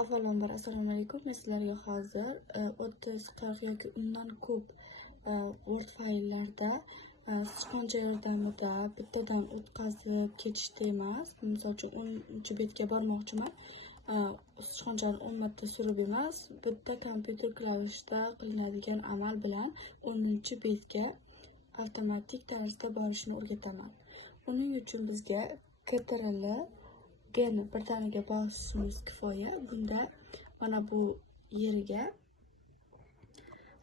Avvalambor assalomu alaykum. Men sizlarga hozir 30, 40 yoki undan ko'p Word fayllarda sichqoncha yordamida bittadan o'tkazib ketishda emas. Misol uchun 10-betga bormoqchiman. Sichqonchani 10 marta surib emas, bitta kompyuter klavishda qilinadigan amal bilan 10-betga avtomatik tarzda borishni o'rgataman. Uning uchun bizga Ctrl G ni birdaniga bosishimiz kifoya. Bunda mana bu yeriga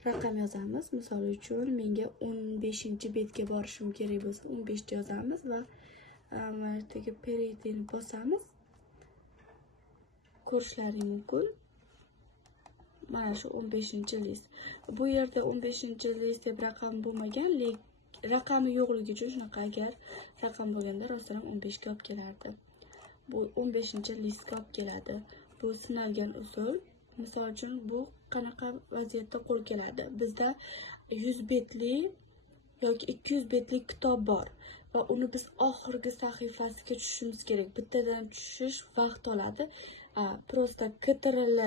raqam yozamiz. Misol uchun menga 15-betga borishim kerak bo'lsa 15 yozamiz va mana yerdagi pereydini bosamiz. Ko'rishlaringiz mumkin. Mana shu 15-list. Bu yerda 15-list deb raqam bo'lmagan, lekin raqami yo'qligi uchun shunaqa, agar raqam bo'lganda rostdan ham 15 ga olib kelardi. Bu 15-listga olib keladi. Bu sinalgan usul. Misol uchun bu qanaqa vaziyatda qo'l keladi? Bizda 100 betli yoki 200 betlik kitob bor va uni biz oxirgi sahifasiga tushishimiz kerak. Bittadan tushish vaqt oladi. Prosta Ctrl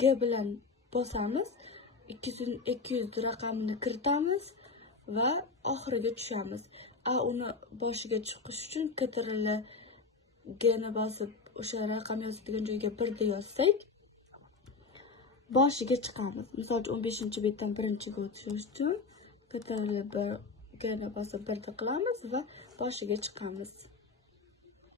G bilan bosamiz, 200 raqamini kiritamiz va oxiriga tushamiz. Uni boshiga chiqish uchun Ctrl G ni bosib o'sha raqam yozadigan joyga 1 deb yozsak, boshiga chiqamiz. Misol uchun 15-betdan birinchiga o'tish uchun Ctrl G ni bosib 1 deb qilamiz va boshiga chiqamiz.